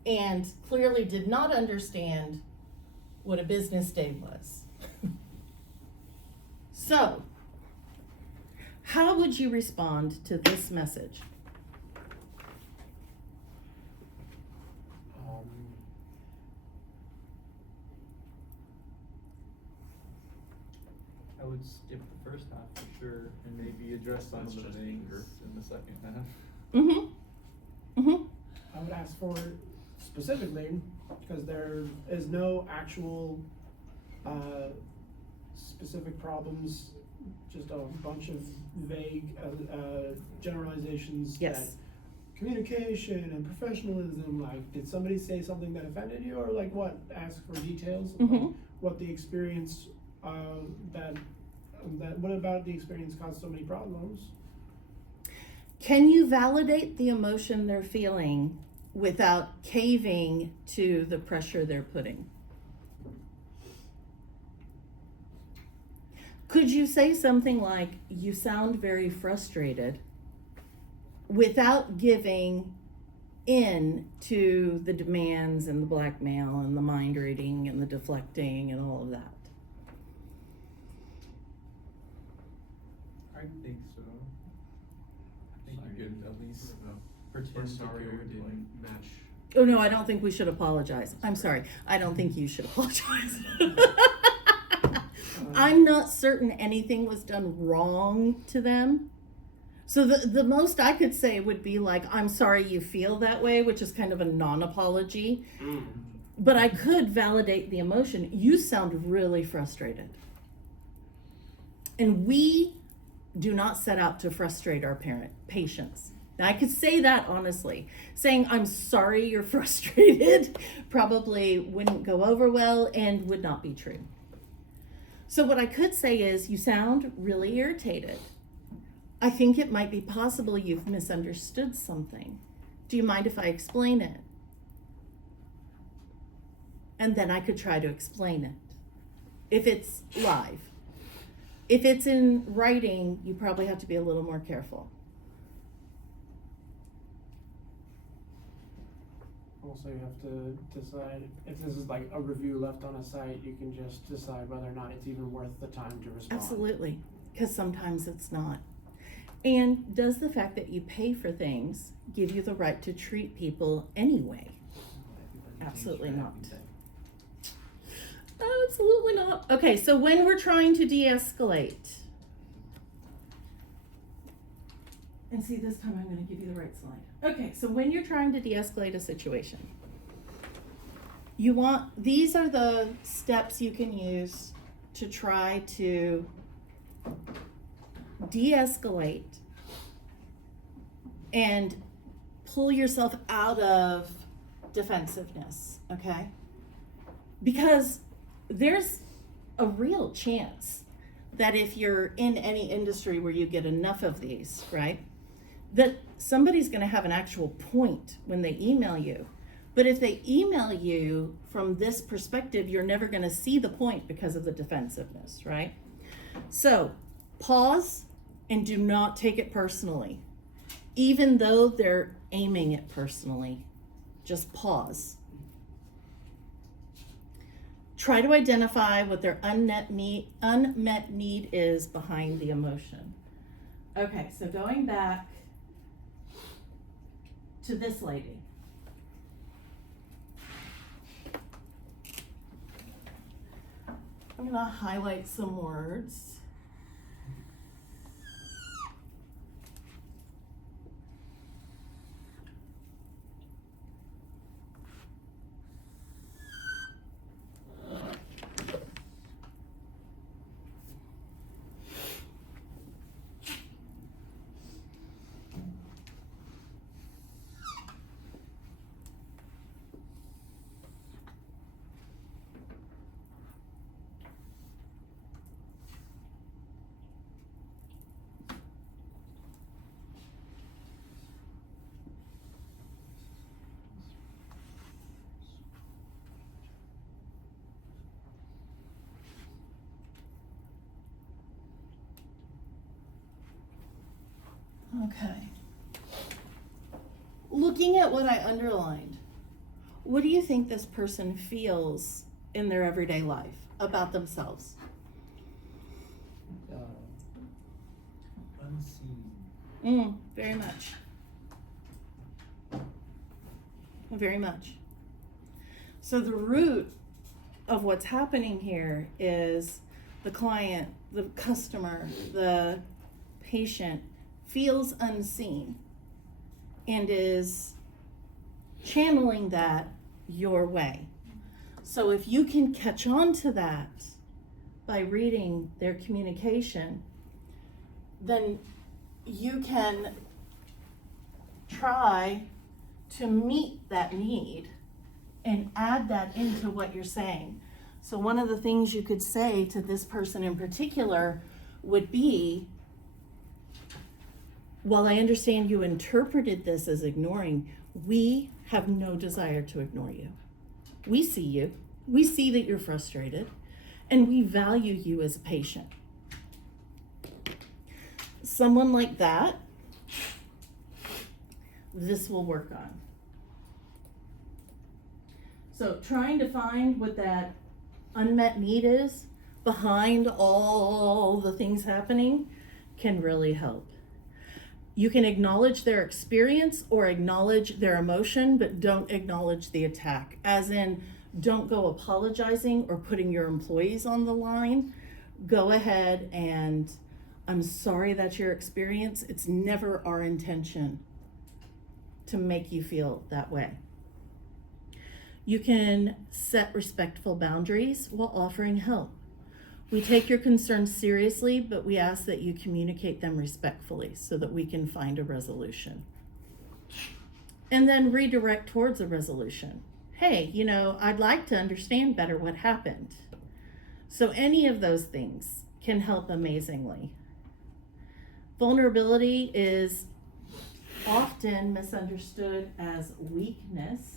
And clearly did not understand what a business day was. So, how would you respond to this message? I would skip the first half for sure and maybe address some of the things in the second half. Mm-hmm. Mm-hmm. I would ask for specifically, because there is no actual specific problems, just a bunch of vague generalizations. Yes. That communication and professionalism, like, did somebody say something that offended you, or like what? Ask for details. Mm-hmm. What the experience what about the experience caused so many problems? Can you validate the emotion they're feeling without caving to the pressure they're putting? Could you say something like, you sound very frustrated, without giving in to the demands and the blackmail and the mind reading and the deflecting and all of that? I think so. I think you could at least pretend We're to sorry care, we didn't match. Oh no, I don't think we should apologize. I'm sorry. I don't think you should apologize. I'm not certain anything was done wrong to them. So the most I could say would be like, I'm sorry you feel that way, which is kind of a non-apology. But I could validate the emotion. You sound really frustrated. And we do not set out to frustrate our patients. Now, I could say that honestly. Saying, I'm sorry you're frustrated probably wouldn't go over well and would not be true. So what I could say is, you sound really irritated. I think it might be possible you've misunderstood something. Do you mind if I explain it? And then I could try to explain it. If it's live. If it's in writing, you probably have to be a little more careful. Also, you have to decide if this is like a review left on a site, you can just decide whether or not it's even worth the time to respond. Absolutely, because sometimes it's not. And does the fact that you pay for things give you the right to treat people anyway? Absolutely Change not. everything. Absolutely not. Okay, so when we're trying to de-escalate, and see, this time I'm going to give you the right slide. Okay, so when you're trying to de-escalate a situation, these are the steps you can use to try to de-escalate and pull yourself out of defensiveness, okay? Because there's a real chance that if you're in any industry where you get enough of these, right, that somebody's going to have an actual point when they email you. But if they email you from this perspective, you're never going to see the point because of the defensiveness, right? So pause and do not take it personally. Even though they're aiming it personally, just pause. Try to identify what their unmet need is behind the emotion. Okay, so going back to this lady. I'm gonna highlight some words. Okay. Looking at what I underlined, what do you think this person feels in their everyday life about themselves? Unseen. Very much. Very much. So the root of what's happening here is the client, the customer, the patient feels unseen and is channeling that your way. So if you can catch on to that by reading their communication, then you can try to meet that need and add that into what you're saying. So one of the things you could say to this person in particular would be, while I understand you interpreted this as ignoring, we have no desire to ignore you. We see you. We see that you're frustrated, and we value you as a patient. Someone like that, this will work on. So trying to find what that unmet need is behind all the things happening can really help. You can acknowledge their experience or acknowledge their emotion, but don't acknowledge the attack. As in, don't go apologizing or putting your employees on the line. Go ahead and, I'm sorry that's your experience. It's never our intention to make you feel that way. You can set respectful boundaries while offering help. We take your concerns seriously, but we ask that you communicate them respectfully so that we can find a resolution. And then redirect towards a resolution. Hey, I'd like to understand better what happened. So any of those things can help amazingly. Vulnerability is often misunderstood as weakness,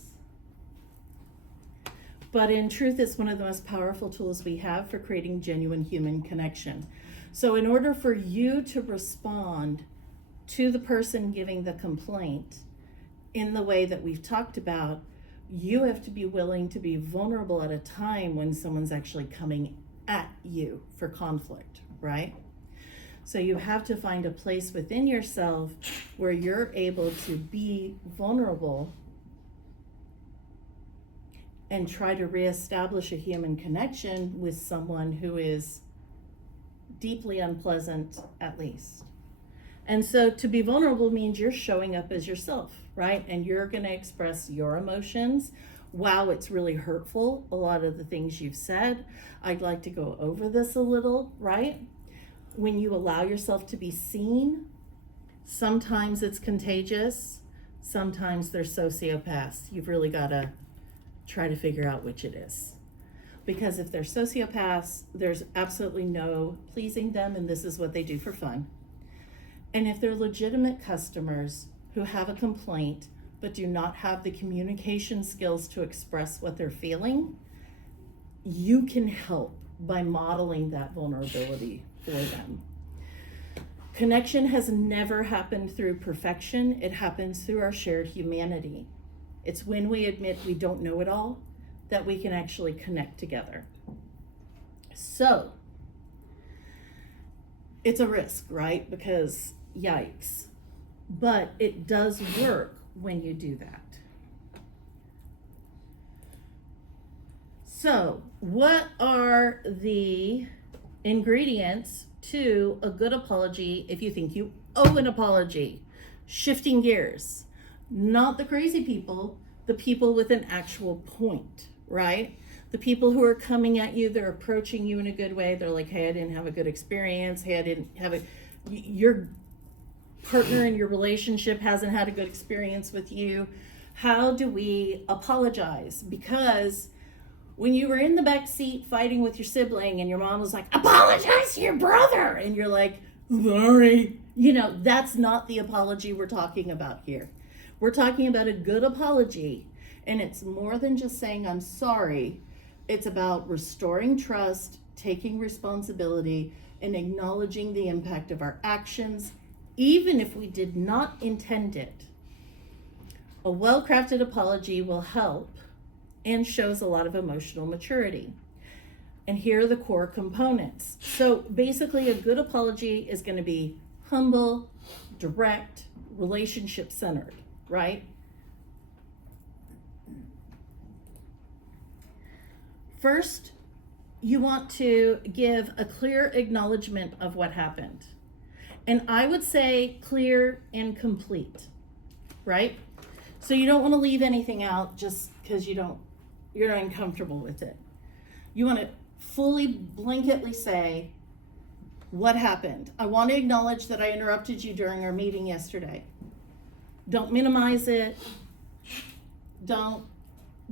but in truth, it's one of the most powerful tools we have for creating genuine human connection. So in order for you to respond to the person giving the complaint in the way that we've talked about, you have to be willing to be vulnerable at a time when someone's actually coming at you for conflict, right? So you have to find a place within yourself where you're able to be vulnerable and try to reestablish a human connection with someone who is deeply unpleasant, at least. And so to be vulnerable means you're showing up as yourself, right? And you're going to express your emotions. Wow, it's really hurtful, a lot of the things you've said. I'd like to go over this a little, right? When you allow yourself to be seen, sometimes it's contagious, sometimes they're sociopaths. You've really got to try to figure out which it is. Because if they're sociopaths, there's absolutely no pleasing them, and this is what they do for fun. And if they're legitimate customers who have a complaint but do not have the communication skills to express what they're feeling, you can help by modeling that vulnerability for them. Connection has never happened through perfection. It happens through our shared humanity. It's when we admit we don't know it all that we can actually connect together. So, it's a risk, right? Because yikes. But it does work when you do that. So, what are the ingredients to a good apology if you think you owe an apology? Shifting gears. Not the crazy people, the people with an actual point, right? The people who are coming at you, they're approaching you in a good way. They're like, hey, I didn't have a good experience. Hey, I didn't have a, your partner in your relationship hasn't had a good experience with you. How do we apologize? Because when you were in the back seat fighting with your sibling and your mom was like, apologize to your brother, and you're like, sorry, you know, that's not the apology we're talking about here. We're talking about a good apology, and it's more than just saying I'm sorry. It's about restoring trust, taking responsibility, and acknowledging the impact of our actions, even if we did not intend it. A well-crafted apology will help and shows a lot of emotional maturity. And here are the core components. So basically, a good apology is going to be humble, direct, relationship-centered, right? First, you want to give a clear acknowledgement of what happened. And I would say clear and complete, right? So you don't want to leave anything out just because you're uncomfortable with it. You want to fully blanketly say what happened. I want to acknowledge that I interrupted you during our meeting yesterday. Don't minimize it. Don't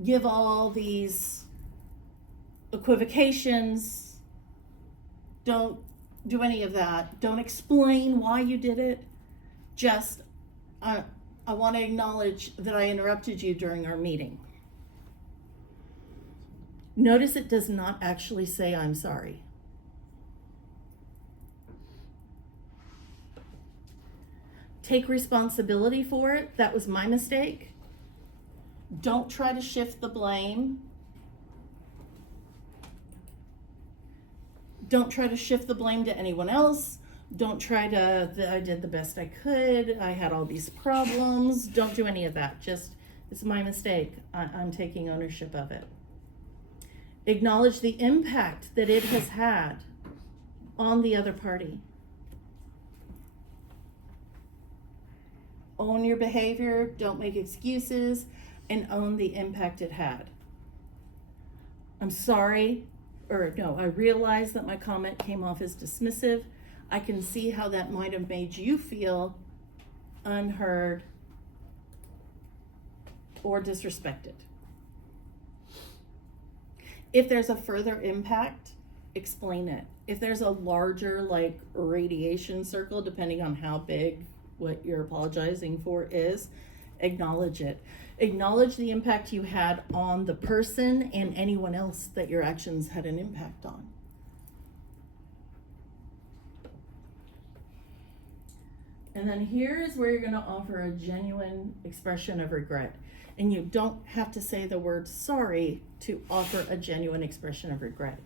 give all these equivocations. Don't do any of that. Don't explain why you did it. Just, I want to acknowledge that I interrupted you during our meeting. Notice it does not actually say I'm sorry. Take responsibility for it. That was my mistake. Don't try to shift the blame. Don't try to shift the blame to anyone else. Don't try to, I did the best I could. I had all these problems. Don't do any of that. Just, it's my mistake. I'm taking ownership of it. Acknowledge the impact that it has had on the other party. Own your behavior, don't make excuses, and own the impact it had. I'm sorry, or no, I realize that my comment came off as dismissive. I can see how that might have made you feel unheard or disrespected. If there's a further impact, explain it. If there's a larger like radiation circle, depending on how big what you're apologizing for is, acknowledge it. Acknowledge the impact you had on the person and anyone else that your actions had an impact on. And then here is where you're going to offer a genuine expression of regret. And you don't have to say the word sorry to offer a genuine expression of regret.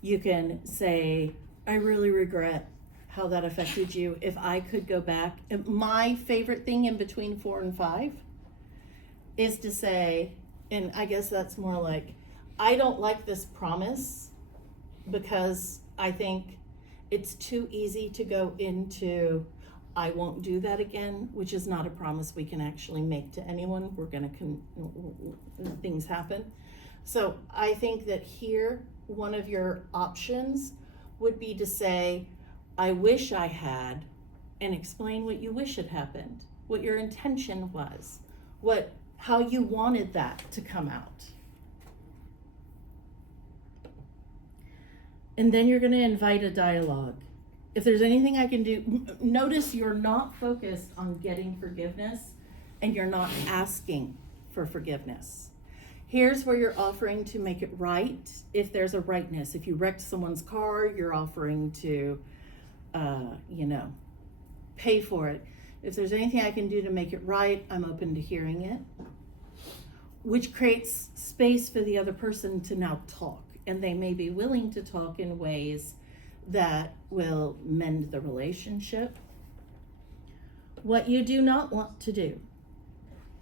You can say, I really regret how that affected you. If I could go back, my favorite thing in between 4 and 5 is to say, And I guess that's more like, I don't like this promise because I think it's too easy to go into, I won't do that again, which is not a promise we can actually make to anyone. We're gonna, things happen. So I think that here, one of your options would be to say, I wish I had, and explain what you wish had happened, what your intention was, how you wanted that to come out. And then you're gonna invite a dialogue. If there's anything I can do, notice you're not focused on getting forgiveness and you're not asking for forgiveness. Here's where you're offering to make it right if there's a rightness. If you wrecked someone's car, you're offering to, pay for it. If there's anything I can do to make it right, I'm open to hearing it. Which creates space for the other person to now talk. And they may be willing to talk in ways that will mend the relationship. What you do not want to do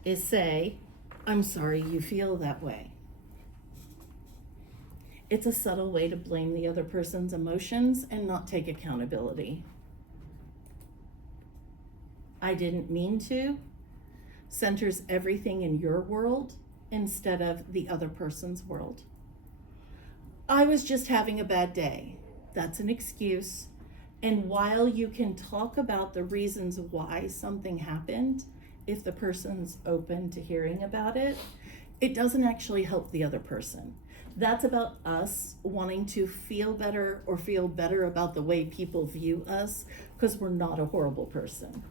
is say, I'm sorry you feel that way. It's a subtle way to blame the other person's emotions and not take accountability. I didn't mean to centers everything in your world instead of the other person's world. I was just having a bad day. That's an excuse. And while you can talk about the reasons why something happened, if the person's open to hearing about it, it doesn't actually help the other person. That's about us wanting to feel better or feel better about the way people view us because we're not a horrible person.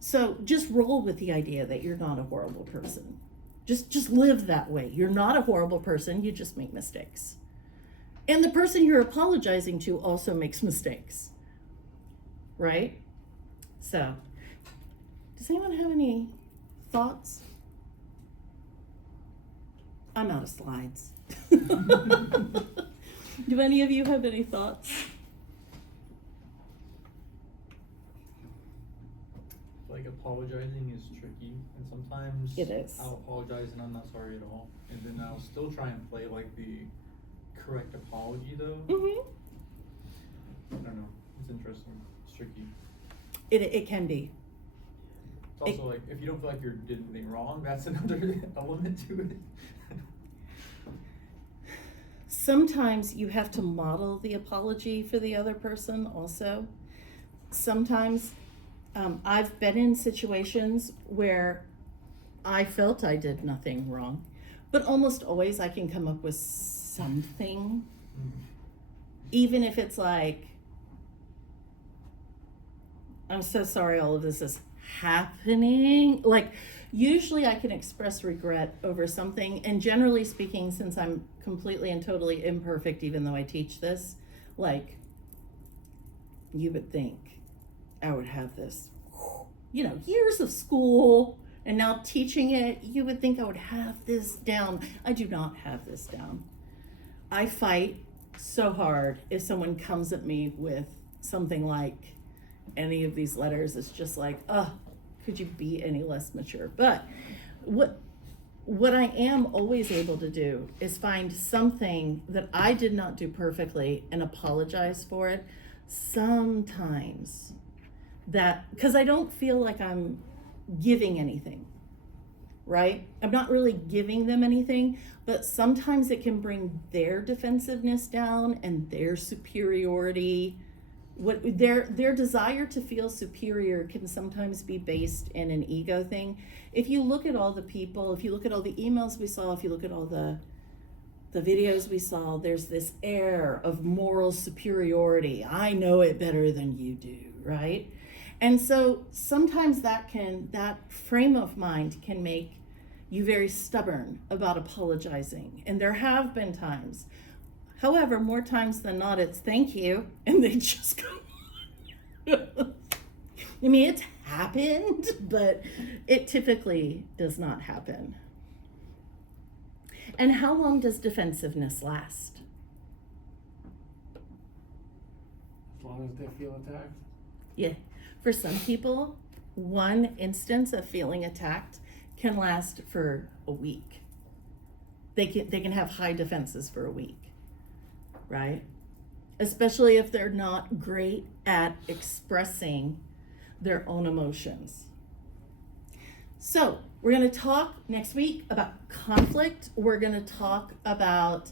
So just roll with the idea that you're not a horrible person. Just live that way. You're not a horrible person, you just make mistakes. And the person you're apologizing to also makes mistakes, right? So, does anyone have any thoughts? I'm out of slides. Do any of you have any thoughts? Like apologizing is tricky, and sometimes It is. I'll apologize and I'm not sorry at all, and then I'll still try and play like the correct apology though. Mm-hmm. I don't know. It's interesting. It's tricky. It can be. It's also like if you don't feel like you did anything wrong, that's another element to it. Sometimes you have to model the apology for the other person also. Sometimes I've been in situations where I felt I did nothing wrong, but almost always I can come up with something, even if it's like, I'm so sorry all of this is happening. Like, usually I can express regret over something, and generally speaking, since I'm completely and totally imperfect, even though I teach this, like, you would think I would have this, years of school, and now teaching it, you would think I would have this down. I do not have this down. I fight so hard if someone comes at me with something like any of these letters. It's just like, could you be any less mature? But what I am always able to do is find something that I did not do perfectly and apologize for it. Sometimes that, because I don't feel like I'm giving anything, right? I'm not really giving them anything, but sometimes it can bring their defensiveness down and their superiority. What their desire to feel superior can sometimes be based in an ego thing. If you look at all the people, if you look at all the emails we saw, if you look at all the videos we saw, there's this air of moral superiority. I know it better than you do, right? And so sometimes that frame of mind can make you very stubborn about apologizing. And there have been times. However, more times than not, it's thank you, and they just go on. I mean, it's happened, but it typically does not happen. And how long does defensiveness last? As long as they feel attacked. Yeah. For some people, one instance of feeling attacked can last for a week. they can have high defenses for a week, right? Especially if they're not great at expressing their own emotions. So we're going to talk next week about conflict. We're going to talk about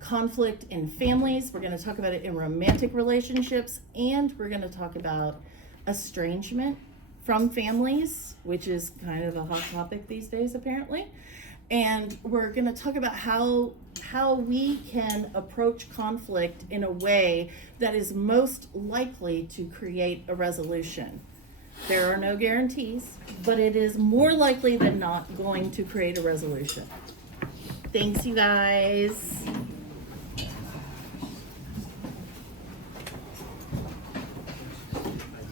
conflict in families. We're going to talk about it in romantic relationships, and we're going to talk about estrangement from families, which is kind of a hot topic these days apparently. And we're going to talk about how we can approach conflict in a way that is most likely to create a resolution. There are no guarantees, but it is more likely than not going to create a resolution. Thanks, you guys.